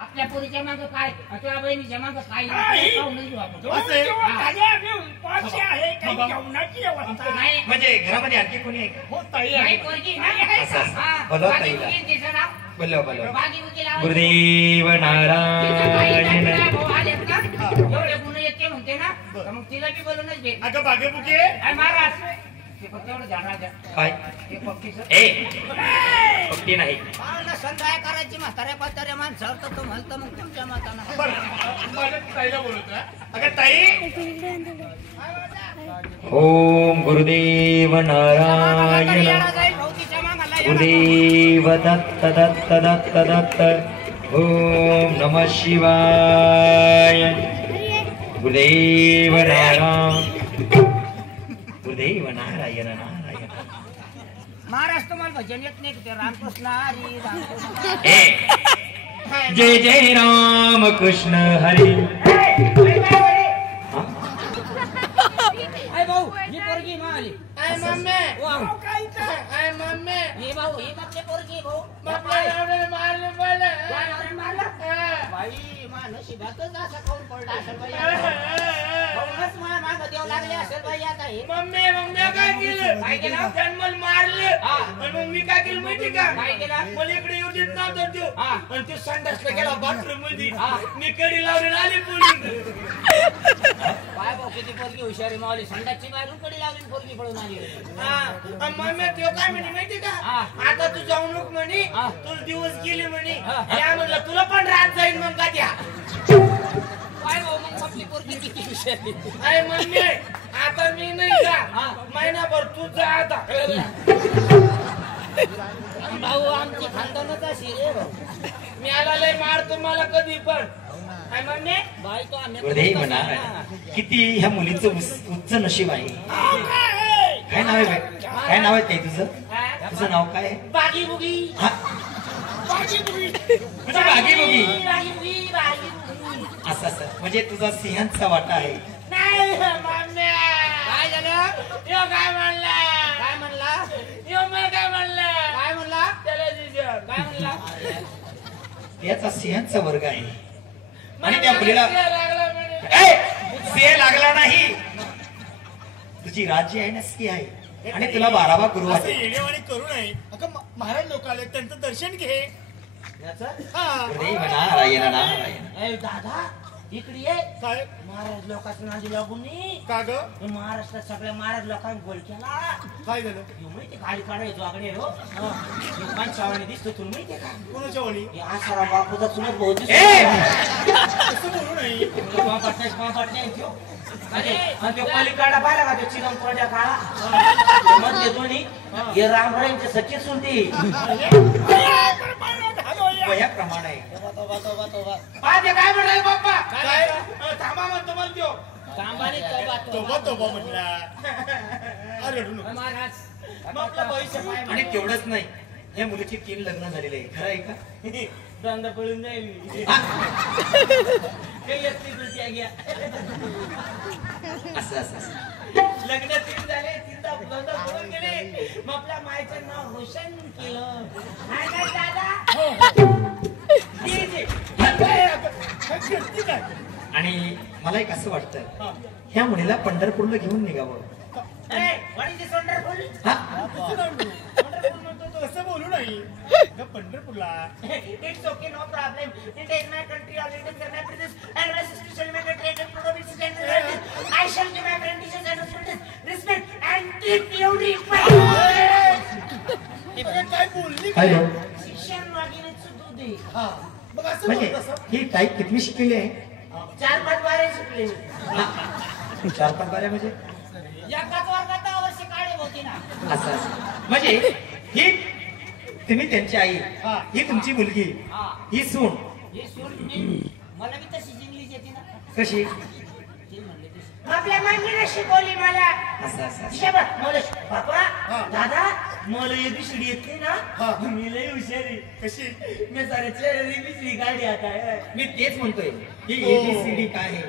आपल्या पोरीच्या मागं काय तुझ्या बहिणीच्या मागं काय म्हणजे घरामध्ये आणखी कोणी आहे का? बोलो बोलो गुरुदेव नारायण गुण येते म्हणते ना मग तिला बी बोलूनच घे. अगं बागे बुके महाराज तेवढं जाणार काय पक्की नाही संध्या करायची म्हाताऱ्या पाताऱ्या माणसावर तर तो म्हणतो मग तुमच्या मताना ताईला बोलत अगं ताई ओम गुरुदेव नारायण गुरुदेव दत्त दत्त दत्त दत्त ओम नमः शिवाय गुरुदेव नारायण गुरुदेव नारायण नारायण महाराज तुम्हाला भजन येत नाही ते रामकृष्ण हरी रामकृष्ण जय जय राम कृष्ण हरी भाऊ ही पोरगी माली आय मम्मी वाव काय आय मम्मी हे भाऊ ही आपली पोरगी भाऊ मारले बाई नशिबातच असं कोण पडला असेल बाई भाऊच मला मागं देव लागले असेल बाई आता हे मम्मी काय केलं जन्मल मारले आणि मग मी काय केलं माहिती का काय केलं मला इकडे येऊ देत नव्हतं त्यो आणि ते संडासला गेला बाथरूम मध्ये मी कडी लावून आले पोलीस काय भाऊ किती पोरगी हुशारी मावली संडासची बाहेरून कडी लावली पोरगी पळून आली मम्मी त्यो काय म्हणे माहिती का आता तू जाऊ नको म्हणे तुला दिवस गेले म्हणे या म्हणलं तुला पण रात जाईल मग का द्या काय भाऊ मग आपली पोरगी किती हुशारी अरे मम्मी आता मी नाही का महिनाभर तू जा आता भाऊ आमची खानदानच अशी रे भाऊ मी आला लय मारतो मला कधी पण काय मम्मी बाई तो आम्ही गुरुदेव नारायण किती ह्या मुलीचं उच्च नशीब आहे काय नाव आहे काय नाव आहे ताई तुझं तुझं नाव काय आहे बागी बुगी म्हणजे बागी बुगी असं असं म्हणजे तुझा सिंहांचा वाटा आहे नाही मम्मी काय झालं यो काय म्हणला यो मला काय म्हणला त्याला दिसत काय म्हणला याचा सिंहांचा वर्ग आहे आणि त्या मुलीला लागला म्हणे सिंह लागला नाही तुझी राज्य आहे ना सिंह आहे आणि तुला 12वा गुरु आहे येणेवाणी करू नये अगं महाराज लोक आले त्यांचं दर्शन घे गुरुदेव नारायण नारायण दादा इकडे ये काय महाराज लोकांचं नादी लागून का ग महाराष्ट्रात सगळ्या महाराज लोकांनी गोल केला काय झालं माहिती गाडी काढायचो आकडे हो पंचावाने दिसतो तुला माहितीये का कोणाच्या वणी आसाराम बापूचा चुलत भाऊ दिसतो असं बोलू नाही पलीकडा पाहिला का ते चिदंबरच्या काळा मधले दोन्ही हे रामरायांचे सख्खे चुलते वयाप्रमाणे काय म्हणाले बाप्पा काय थांबा म्हणतो मला त्यो तांबाने तोबा म्हटला अरे महाराज आपलं भविष्य आणि तेवढंच नाही या मुलीची 3 लग्न झालेले आहे खरं आहे का धंदा पळून जाईल असं असं लग्न 3 झाले 3 धंदा पळून गेले मग आपल्या मायचं नाव रोशन केलं काय दादा आणि मला एक असं वाटतं ह्या मुलीला पंढरपूरला घेऊन निघावं असं बोलू नाही पंढरपूरला it's okay no problem India is my country already in my presence and my sister shall make a trade and products and I shall give my apprentices and respect and keep एवढी काय बोलली hello शिक्षण वागिनेचं दूध आहे मग असं म्हणजे ही type कितवी शिकलेली आहे 4-5 बारे शिकले 4-5 बाऱ्या म्हणजे एकाच वर्गात वर्ष काढे होती ना असं असं म्हणजे ही तुम्ही त्यांची आई ही तुमची मुलगी ही सून हे सून मला बी तशी इंग्लिश येते ना कशी आपल्या मम्मीने शिकवली मला असं असं बाबा दादा मला एबीसीडी येते ना मी लय हुशारी कशी मी सारे एबीसीडी काढली आता मी तेच म्हणतोय ही ABCD काय आहे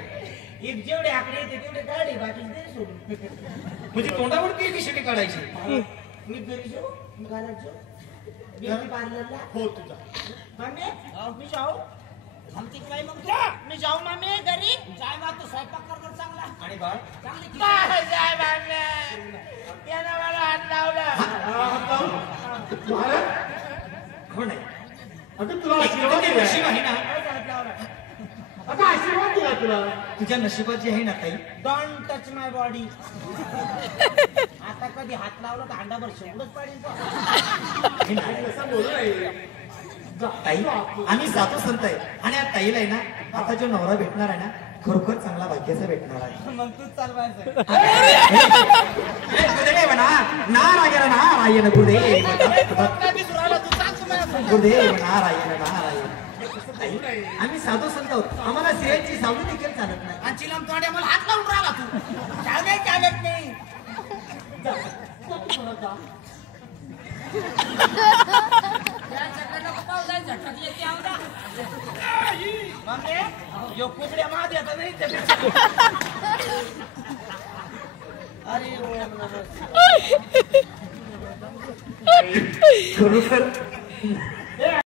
एक जेवढे आकडे येते तेवढे काढे बाकी सोडून म्हणजे तोंडावरती ABCD काढायची मी घरी जाऊ घरात जाऊ ब्युटी पार्लरला हो तुझा मम्मी मी जाऊ पुढची काय मग तू? मी जाऊ मामी घरी जाय मग तू स्वयंपाक कर बरं चांगला आणि बाळ चांगली काय जाय बांगल्या यानं मला हात लावला कोण आहे अगं तुला आशीर्वाद ते दिलाय. नशीब आहे ना हात लावला अगं आशीर्वाद दिला तुला. तुझ्या नशिबात जे आहे ना ताई डोंट टच माय बॉडी आता कधी हात लावला तर अंडाभर शेवडच पाडील तो. हे नाही. असं बोलू नये. ताई आम्ही जातो संत आहे आणि या ताईला आहे ना आता जो नवरा भेटणार आहे ना खरोखर चांगला भाग्याचा भेटणार आहे मग तूच चालवायचं गुरुदेव नारायण नारायण गुरुदेव तू सांग तुम्हाला गुरुदेव नारायण नारायण ताई, आम्ही साधू संत आहोत आम्हाला स्त्रियांची सावली देखील चालत नाही आणि चिलम तोंड्या मला हात लावून राहिला तू चालत नाही मम्मी यो कुबड्या मात येतात नाही अरे ओम नमः खरोखर